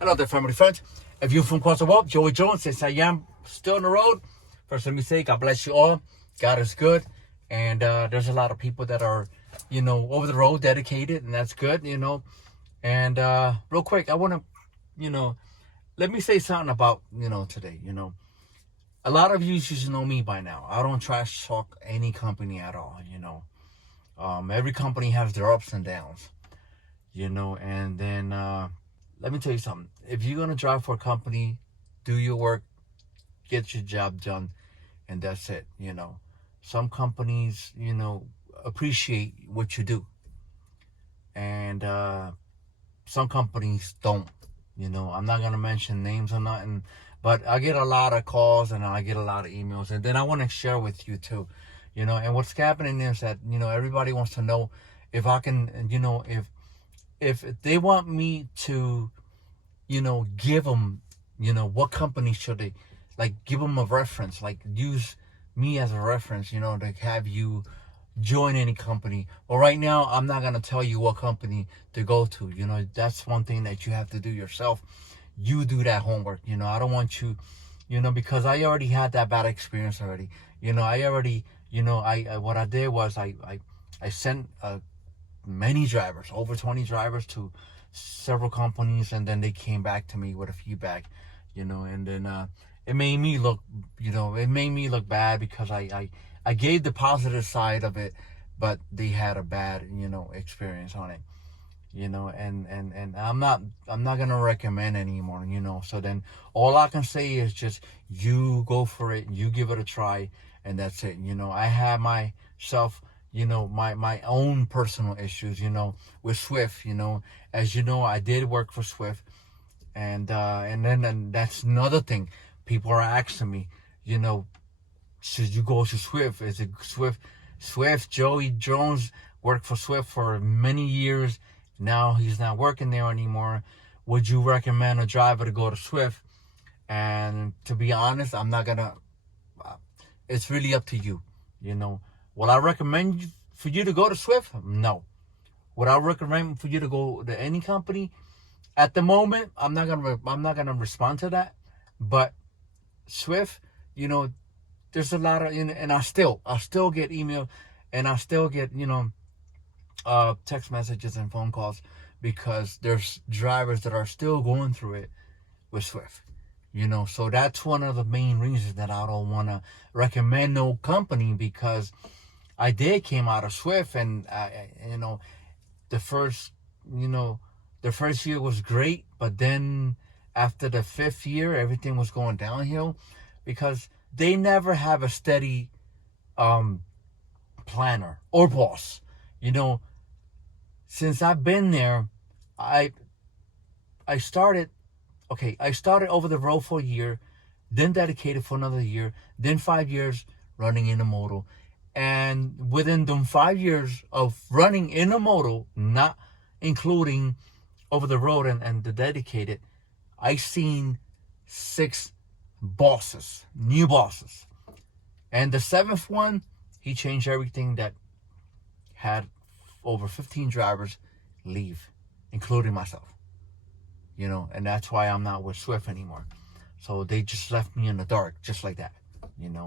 Hello there, family friends. If you're from across the world, Joey Jones, since I am still on the road, first let me say, God bless you all. God is good. And there's a lot of people that are, over the road, dedicated, and that's good, And real quick, I want to, let me say something about, today, A lot of you should know me by now. I don't trash talk any company at all. Every company has their ups and downs, and then let me tell you something. If you're going to drive for a company, do your work, get your job done, and that's it. Some companies, appreciate what you do, and some companies don't. I'm not going to mention names or nothing, but I get a lot of calls and I get a lot of emails, and then I want to share with you too. And what's happening is that, everybody wants to know if I can, if they want me to, give them, what company should they, like, give them a reference, like, use me as a reference, to have you join any company. Well, right now, I'm not going to tell you what company to go to. That's one thing that you have to do yourself. You do that homework. I don't want you, because I already had that bad experience already. I already, what I did was I sent many drivers, over 20 drivers to several companies, and then they came back to me with a feedback, and then it made me look, bad because I gave the positive side of it, but they had a bad, experience on it, and I'm not gonna recommend anymore, So then all I can say is just you go for it, you give it a try, and that's it. I have myself, my own personal issues, with Swift, as you know, I did work for Swift, and then that's another thing. People are asking me, should you go to Swift? Is it Swift? Joey Jones worked for Swift for many years. Now he's not working there anymore. Would you recommend a driver to go to Swift? And to be honest, I'm not gonna. It's really up to you. Will I recommend for you to go to Swift? No. Would I recommend for you to go to any company? At the moment, I'm not gonna respond to that. But Swift, there's a lot of, and I still get email, and I still get, text messages and phone calls, because there's drivers that are still going through it with Swift. So that's one of the main reasons that I don't want to recommend no company, because I did came out of Swift, and the first, the first year was great, but then after the fifth year, everything was going downhill, because they never have a steady planner or boss. Since I've been there, I started over the road for a year, then dedicated for another year, then 5 years running Intermodal. And within them 5 years of running Intermodal, not including over the road and the dedicated, I seen 6 bosses, new bosses. And the 7th one, he changed everything, that had over 15 drivers leave, including myself. And that's why I'm not with Swift anymore. So they just left me in the dark, just like that.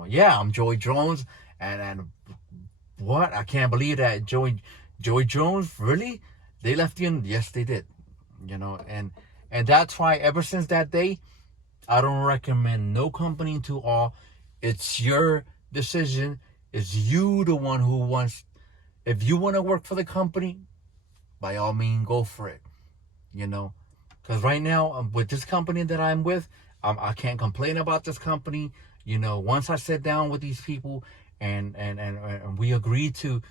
Yeah, I'm Joey Jones, and what? I can't believe that Joey Jones, really? They left you in? Yes, they did. And that's why ever since that day, I don't recommend no company to all. It's your decision. It's you the one who wants. If you want to work for the company, by all means, go for it. Because right now, with this company that I'm with, I can't complain about this company. Once I sit down with these people and we agree to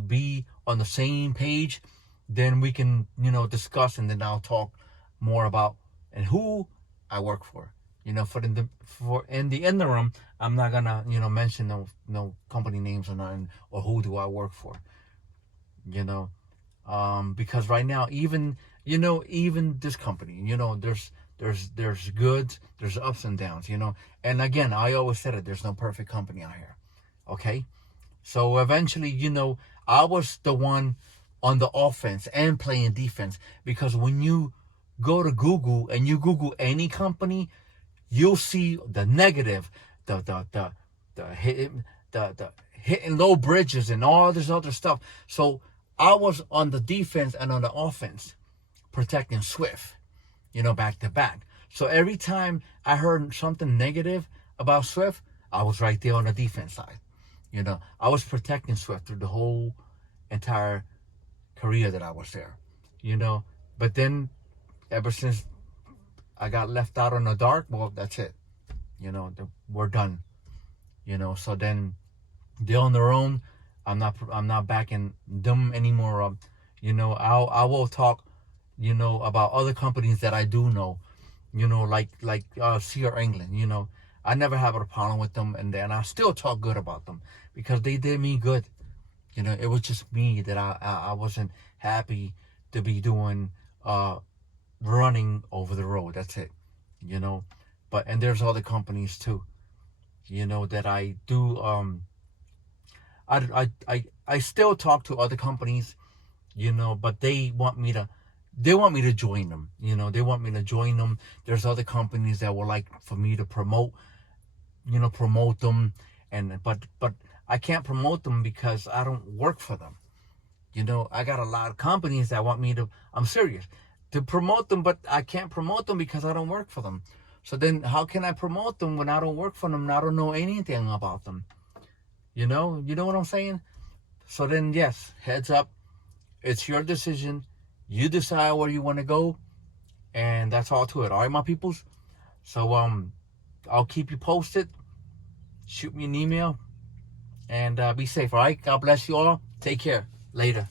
be on the same page, then we can, discuss, and then I'll talk more about and who I work for. For in the interim, I'm not gonna, mention no company names or nothing, or who do I work for. Because right now, even this company, there's goods, there's ups and downs, and again, I always said it, there's no perfect company out here. Okay, so eventually, I was the one on the offense and playing defense, because when you go to Google and you Google any company, you'll see the negative, the hitting low bridges and all this other stuff. So I was on the defense and on the offense, protecting Swift, back to back. So every time I heard something negative about Swift, I was right there on the defense side. I was protecting Swift through the whole entire career that I was there. But then ever since I got left out on the dark, well, that's it. We're done. So then they're on their own. I'm not backing them anymore. I will talk, about other companies that I do know, like Sierra England. I never have a problem with them, and I still talk good about them because they did me good. It was just me that I wasn't happy to be doing running over the road. That's it. But and there's other companies too, that I do. I still talk to other companies, but they want me to join them. They want me to join them. There's other companies that would like for me to promote them, but I can't promote them because I don't work for them. I got a lot of companies that want me to, I'm serious, to promote them, but I can't promote them because I don't work for them. So then how can I promote them when I don't work for them and I don't know anything about them? You know what I'm saying? So then, yes, heads up, it's your decision. You decide where you want to go, and that's all to it. All right, my peoples? So I'll keep you posted. Shoot me an email, and be safe, all right? God bless you all. Take care. Later.